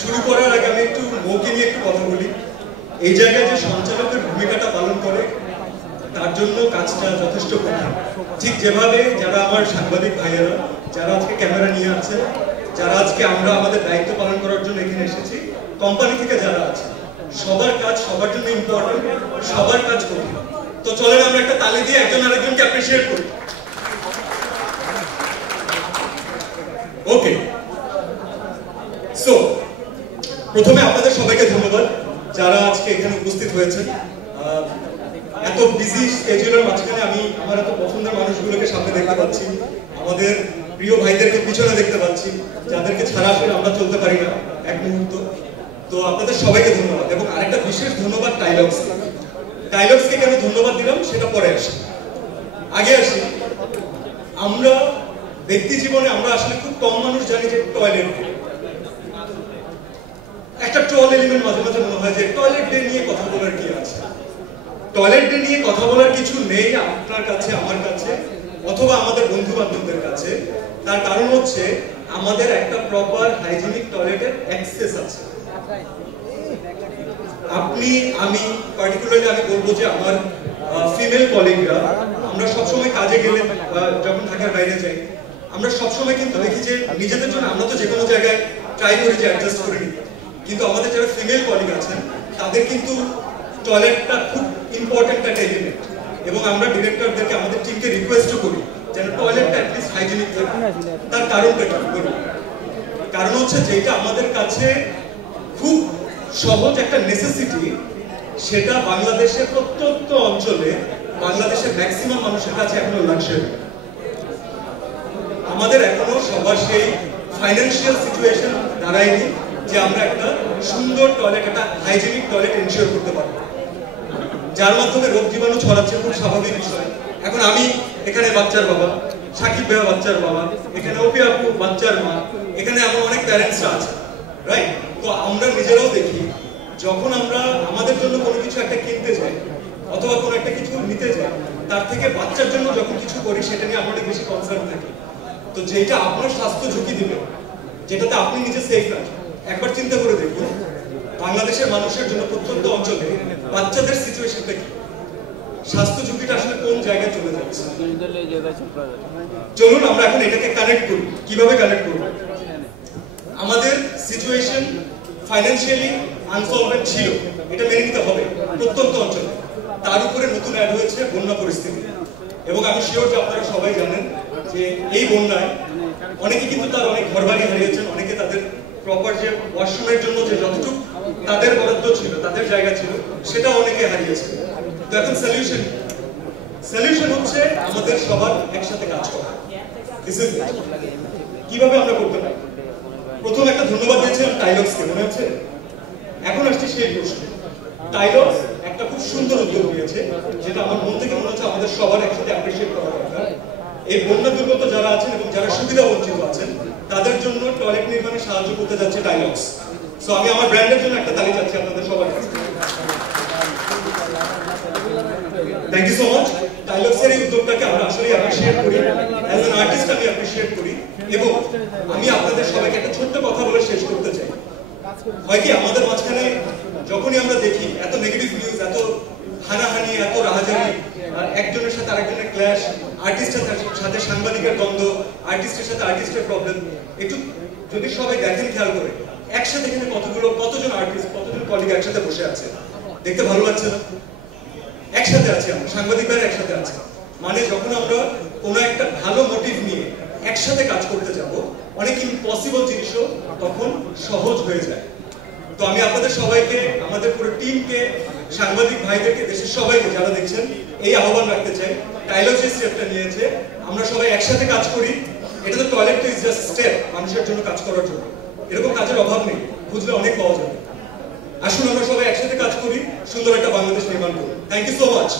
শুরু করার আগে আমি একটু মৌকে নিয়ে একটু কথা বলি। এই জায়গায় যে সঞ্চালকের ভূমিকাটা পালন করে তার জন্য কাজটা যথেষ্ট কঠিন। ঠিক যেভাবে যারা আমার সাংবাদিক ভাইয়েরা যারা আজকে ক্যামেরা নিয়ে আছে, যারা আজকে আমরা আমাদের দায়িত্ব পালন করার জন্য এখানে এসেছি, কোম্পানি থেকে যারা আছে, সবার কাজ সবার জন্য ইম্পর্টেন্ট, সবার কাজ কঠিন। তো চলেন আমরা একটা তালি দিয়ে একজন আরেকজনকে অ্যাপ্রিশিয়েট করি। ওকে, সো প্রথমে আপনাদের সবাইকে ধন্যবাদ যারা আজকে এখানে উপস্থিত হয়েছেন। এত বিজি স্কেডিউলের মাঝখানে আমি আমার এত পছন্দের মানুষগুলোকে সামনে দেখতে পাচ্ছি, আমাদের প্রিয় ভাইদেরকে পিছনে দেখতে পাচ্ছি, যাদেরকে ছাড়া আসলে আমরা চলতে পারি না এক মুহূর্ত। তো আপনাদের সবাইকে ধন্যবাদ এবং আরেকটা বিশেষ ধন্যবাদ টাইলক্সকে কেন ধন্যবাদ দিলাম সেটা পরে আসি। আগে আসি, আমরা ব্যক্তি জীবনে আমরা আসলে খুব কম মানুষ জানি যে টয়লেট একটা ট্রল এলিমেন্ট মাঝে মাঝে মনে হয় যে টয়লেট ডে নিয়ে কথা বলার কি আছে। টয়লেট ডে নিয়ে কথা বলার কিছু নেই আপনার কাছে, আমার কাছে, অথবা আমাদের বন্ধু বান্ধবদের কাছে। তার কারণ হচ্ছে আমাদের একটা প্রপার হাইজিনিক টয়লেটের অ্যাক্সেস আছে। আপনি, আমি পার্টিকুলারলি আমি বলবো যে আমার ফিমেল কলিগরা, আমরা সবসময় কাজে গেলে যখন ঢাকার বাইরে যাই, আমরা সবসময় কিন্তু দেখি যে নিজেদের জন্য আমরা তো যে কোনো জায়গায় ট্রাই করি যে অ্যাডজাস্ট করে নিই, কিন্তু আমাদের যারা ফিমেল কলিগ আছেন তাদের কিন্তু টয়লেটটা খুব ইম্পর্টেন্ট একটা এলিমেন্ট। এবং আমরা ডিরেক্টরদেরকে আমাদের টিমকে রিকোয়েস্টও করি যেন টয়লেটটা অ্যাটলিস্ট হাইজিনিক থাকে। তার কারণটা কি বলি? কারণ হচ্ছে যেটা আমাদের কাছে খুব সহজ একটা নেসেসিটি, সেটা বাংলাদেশের প্রত্যন্ত অঞ্চলে বাংলাদেশের ম্যাক্সিমাম মানুষের কাছে এখনো লাক্সারি। আমাদের এখনো সবার সেই ফাইন্যান্সিয়াল সিচুয়েশন দাঁড়ায়নি যে আমরা একটা সুন্দর টয়লেট, একটা হাইজিনিক টয়লেট এনশিওর করতে পারবো, যার মাধ্যমে রোগ জীবাণু ছড়াচ্ছে, খুব স্বাভাবিক বিষয়। এখন আমি এখানে বাচ্চার বাবা, সাকিব ভাইয়া বাচ্চার বাবা, এখানে ওপি আপু বাচ্চার মা, এখানে এমন অনেক প্যারেন্টসরা আছে, রাইট? তো আমরা নিজেরাও দেখি যখন আমরা আমাদের জন্য কোনো কিছু একটা কিনতে যাই অথবা কোনো একটা কিছু নিতে যাই, তার থেকে বাচ্চার জন্য যখন কিছু করি সেটা নিয়ে আমাদের বেশি কনসার্ন থাকে। তো যেটা আপনার স্বাস্থ্য ঝুঁকি দিবে, যেটাতে আপনি নিজে সেফ রাখেন, একবার চিন্তা করে দেখুন বাংলাদেশের মানুষের জন্য প্রত্যন্ত অঞ্চলে বাচ্চাদের সিচুয়েশনটা কি, স্বাস্থ্য ঝুঁকিটা আসলে কোন জায়গায় চলে যাচ্ছে। চলুন আমরা এখন এটাকে কানেক্ট করি। কিভাবে কানেক্ট করব? আমাদের সিচুয়েশন ফাইন্যান্সিয়ালি আনসলভেন্ট ছিল, এটা মেনে নিতে হবে প্রত্যন্ত অঞ্চলে। তার উপরে নতুন অ্যাড হয়েছে বন্যা পরিস্থিতি, এবং আমি শিওর যে আপনারা সবাই জানেন যে এই বন্যায় অনেকে কিন্তু তার অনেক ঘরবাড়ি হারিয়েছেন, অনেকে তাদের প্রপার যে ওয়াশরুমের জন্য যে যতটুকু তাদের বরাদ্দ ছিল, তাদের জায়গা ছিল, সেটা অনেকে হারিয়েছে। তো এখন সলিউশন হচ্ছে আমাদের সবার একসাথে কাজ করা। কিভাবে আমরা করতে পারি? প্রথম একটা ধন্যবাদ দিয়েছিলাম টাইলক্সকে, মনে আছে? এখন আসছে সেই প্রশ্ন। টাইলক্স একটা খুব সুন্দর উদ্যোগ নিয়েছে, যেটা আমার মন থেকে মনে হচ্ছে আমাদের সবার একসাথে অ্যাপ্রিশিয়েট করা দরকার। এই বন্যা দুর্গত যারা আছেন এবং যারা সুবিধা বঞ্চিত আছেন তাদের জন্য টয়লেট নির্মাণে সাহায্য করতে যাচ্ছে টাইলক্স। সো আমি আমার ব্র্যান্ডের জন্য একটা তালি চাচ্ছি আপনাদের সবার কাছে। Thank you so much. টাইলক্সের এই উদ্যোগটাকে আমরা আসলে অ্যাপ্রিশিয়েট করি, অ্যাজ অ্যান আর্টিস্ট আমি অ্যাপ্রিশিয়েট করি। এবং আমি আপনাদের সবাইকে একটা ছোট্ট কথা বলে শেষ করতে চাই। হয় কি আমাদের মাঝখানে যখনই আমরা দেখি এত নেগেটিভ নিউজ, এত হানাহানি, এত রাহাজানি, একজনের সাথে আরেকজনের ক্ল্যাশ, আর্টিস্টের সাথে সাংবাদিকের দ্বন্দ্ব, আর্টিস্টের সাথে আর্টিস্টের প্রবলেম, একটু যদি সবাই দেখেন খেয়াল করে একসাথে এখানে কতজন আর্টিস্ট, কতজন কলিগ একসাথে বসে আছে, দেখতে ভালো লাগছে না? একসাথে আছে, আমরা সাংবাদিক ভাইরা একসাথে আছে, মানে যখন আমরা কোনো একটা ভালো মোটিভ নিয়ে একসাথে কাজ করতে যাব, অনেক ইম্পসিবল জিনিসও তখন সহজ হয়ে যায়। তো আমি আপনাদের সবাইকে, আমাদের পুরো টিমকে, সাংবাদিক ভাইদেরকে, দেশের সবাইকে যারা দেখছেন, এই আহ্বান রাখতে চাই, টাইলক্স যে স্টেপটা নিয়েছে আমরা সবাই একসাথে কাজ করি। এটা তো টয়লেট ইজ জাস্ট স্টেপ মানুষের জন্য কাজ করার জন্য, এরকম কাজের অভাব নেই, খুঁজলে অনেক পাওয়া যাবে। আসুন আমরা সবাই একসাথে কাজ করি, সুন্দর একটা বাংলাদেশ নির্মাণ করি। Thank you so much.